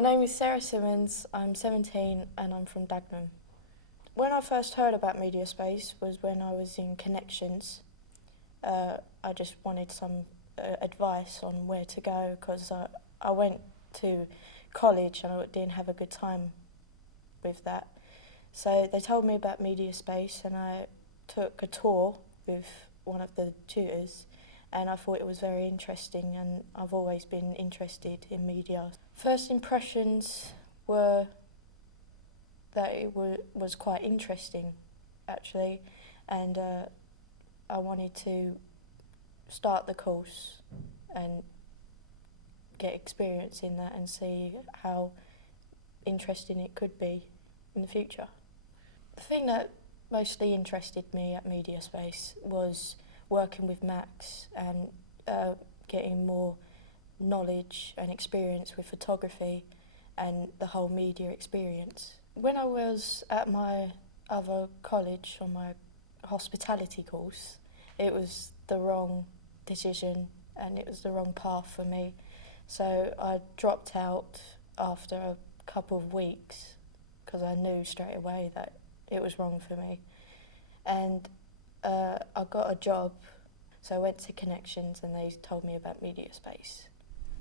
My name is Sarah Simmons, I'm 17 and I'm from Dagenham. When I first heard about Mediaspace was when I was in Connections. I just wanted some advice on where to go because I went to college and I didn't have a good time with that. So they told me about Mediaspace and I took a tour with one of the tutors and I thought it was very interesting and I've always been interested in media. First impressions were that it was quite interesting actually, and I wanted to start the course and get experience in that and see how interesting it could be in the future. The thing that mostly interested me at Mediaspace was working with Max and getting more knowledge and experience with photography and the whole media experience. When I was at my other college on my hospitality course, it was the wrong decision and it was the wrong path for me. So I dropped out after a couple of weeks because I knew straight away that it was wrong for me. And I got a job, so I went to Connections and they told me about Mediaspace.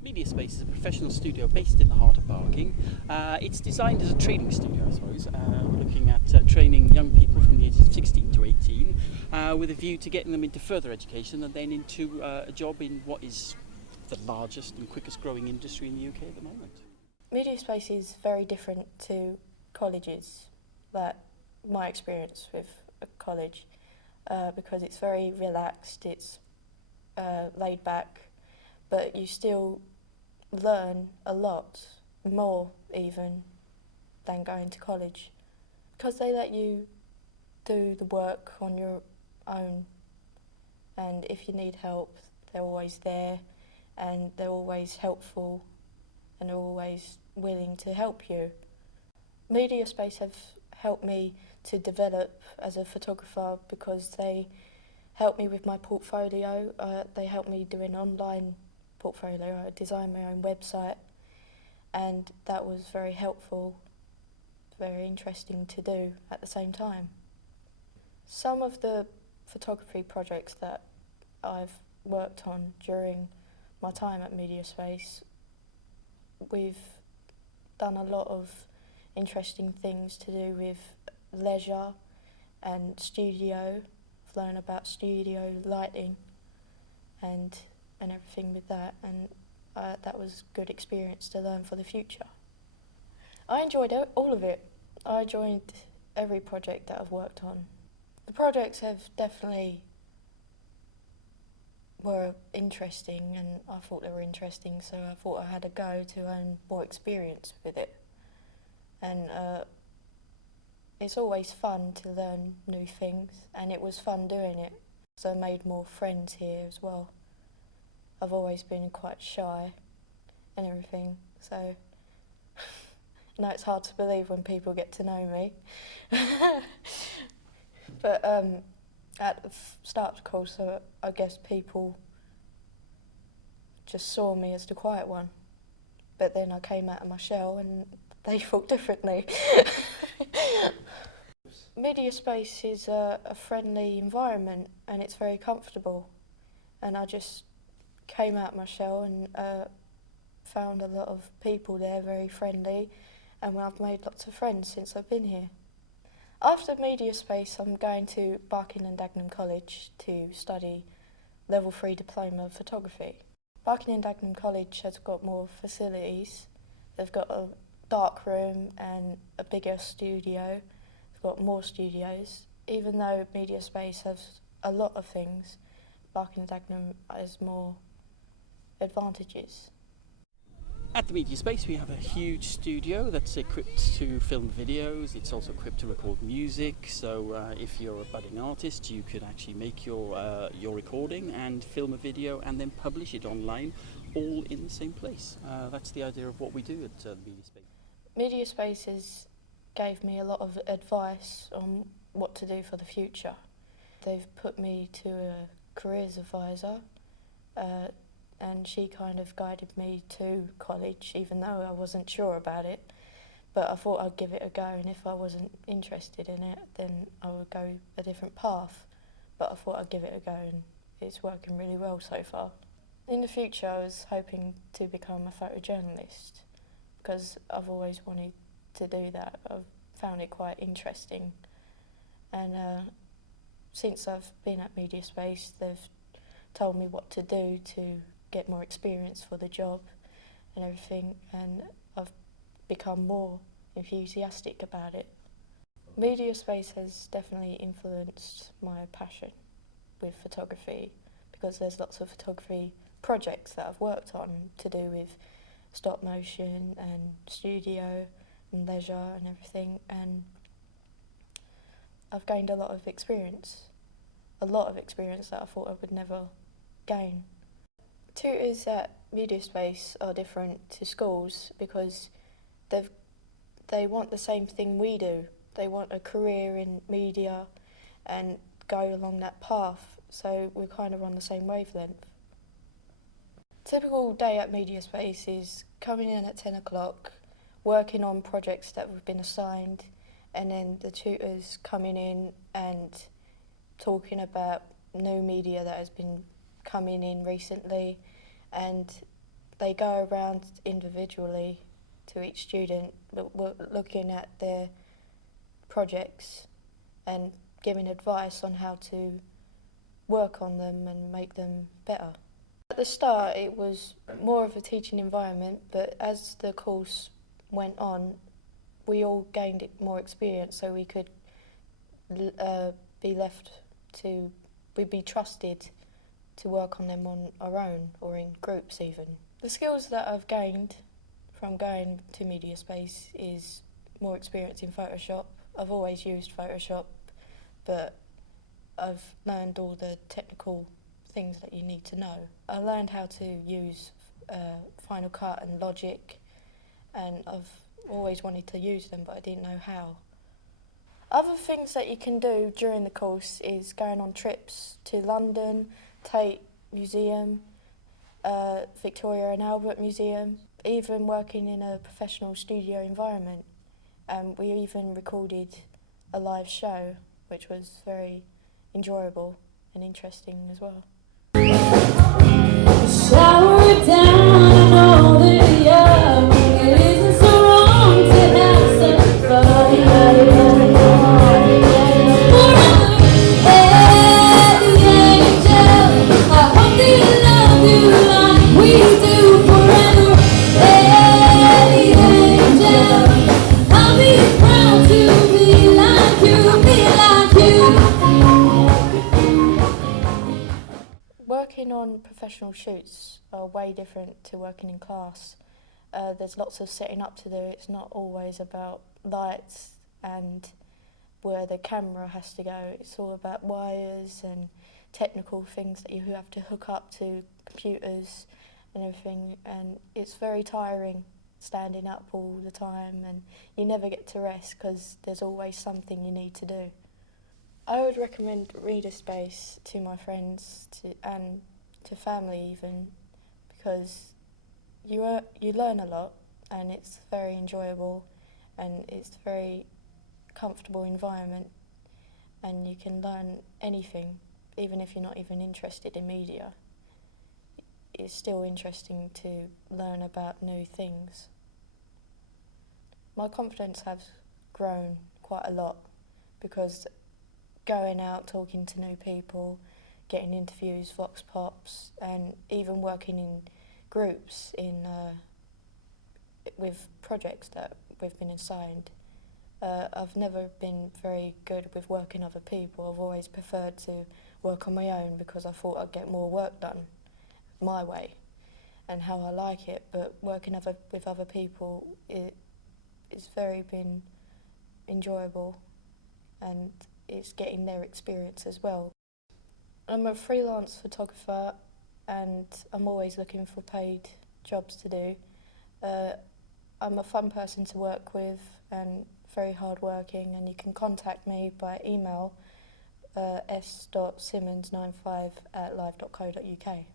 Mediaspace is a professional studio based in the heart of Barking. It's designed as a training studio, I suppose. We're looking at training young people from the ages of 16 to 18 with a view to getting them into further education and then into a job in what is the largest and quickest growing industry in the UK at the moment. Mediaspace is very different to colleges, like my experience with a college, because it's very relaxed, it's laid back, but you still learn a lot more even than going to college because they let you do the work on your own, and if you need help they're always there and they're always helpful and they're always willing to help you. Mediaspace have helped me to develop as a photographer because they helped me with my portfolio. They helped me do an online portfolio. I designed my own website and that was very helpful, very interesting to do at the same time. Some of the photography projects that I've worked on during my time at Mediaspace, we've done a lot of interesting things to do with leisure and studio. I've learned about studio lighting and everything with that, and that was a good experience to learn for the future. I enjoyed all of it. I enjoyed every project that I've worked on. The projects have definitely were interesting and I thought they were interesting, so I thought I had a go to earn more experience with it. And it's always fun to learn new things and it was fun doing it, so I made more friends here as well. I've always been quite shy and everything, so now it's hard to believe when people get to know me. But at the start of the course, I guess people just saw me as the quiet one. But then I came out of my shell and they thought differently. Mediaspace is a friendly environment and it's very comfortable. And I just came out of my shell and found a lot of people there, very friendly, and I've made lots of friends since I've been here. After Mediaspace, I'm going to Barking and Dagenham College to study Level 3 Diploma of Photography. Barking and Dagenham College has got more facilities. They've got a dark room and a bigger studio. They've got more studios. Even though Mediaspace has a lot of things, Barking and Dagenham has more advantages. At the Mediaspace we have a huge studio that's equipped to film videos. It's also equipped to record music, so if you're a budding artist you could actually make your recording and film a video and then publish it online all in the same place. That's the idea of what we do at the Mediaspace. Mediaspaces gave me a lot of advice on what to do for the future. They've put me to a careers advisor, and she kind of guided me to college, even though I wasn't sure about it. But I thought I'd give it a go, and if I wasn't interested in it, then I would go a different path. But I thought I'd give it a go, and it's working really well so far. In the future, I was hoping to become a photojournalist, because I've always wanted to do that. I've found it quite interesting. And since I've been at Mediaspace, they've told me what to do to get more experience for the job and everything, and I've become more enthusiastic about it. Mediaspace has definitely influenced my passion with photography, because there's lots of photography projects that I've worked on to do with stop motion and studio and leisure and everything, and I've gained a lot of experience that I thought I would never gain. Tutors at Mediaspace are different to schools because they want the same thing we do. They want a career in media and go along that path, so we're kind of on the same wavelength. Typical day at Mediaspace is coming in at 10 o'clock, working on projects that we've been assigned, and then the tutors coming in and talking about new media that has been coming in recently, and they go around individually to each student, looking at their projects and giving advice on how to work on them and make them better. At the start it was more of a teaching environment, but as the course went on we all gained more experience, so we could we'd be trusted to work on them on our own or in groups even. The skills that I've gained from going to Mediaspace is more experience in Photoshop. I've always used Photoshop, but I've learned all the technical things that you need to know. I learned how to use Final Cut and Logic, and I've always wanted to use them, but I didn't know how. Other things that you can do during the course is going on trips to London, Tate Museum, Victoria and Albert Museum, even working in a professional studio environment. We even recorded a live show, which was very enjoyable and interesting as well. Shower down and all the young. It isn't so wrong to have some fun. Hey, angel, I hope they love you like we do forever. Hey, angel, I'll be proud to be like you, Working on professional shoots are way different to working in class. There's lots of setting up to do. It's not always about lights and where the camera has to go. It's all about wires and technical things that you have to hook up to computers and everything, and it's very tiring standing up all the time, and you never get to rest because there's always something you need to do. I would recommend Mediaspace to my friends and to family even, because you learn a lot and it's very enjoyable and it's a very comfortable environment, and you can learn anything even if you're not even interested in media. It's still interesting to learn about new things. My confidence has grown quite a lot because going out, talking to new people, getting interviews, vox pops, and even working in groups with projects that we've been assigned. I've never been very good with working other people. I've always preferred to work on my own because I thought I'd get more work done my way and how I like it, but working with other people, it's very been enjoyable, and it's getting their experience as well. I'm a freelance photographer and I'm always looking for paid jobs to do. I'm a fun person to work with and very hard-working, and you can contact me by email s.simmons95@live.co.uk.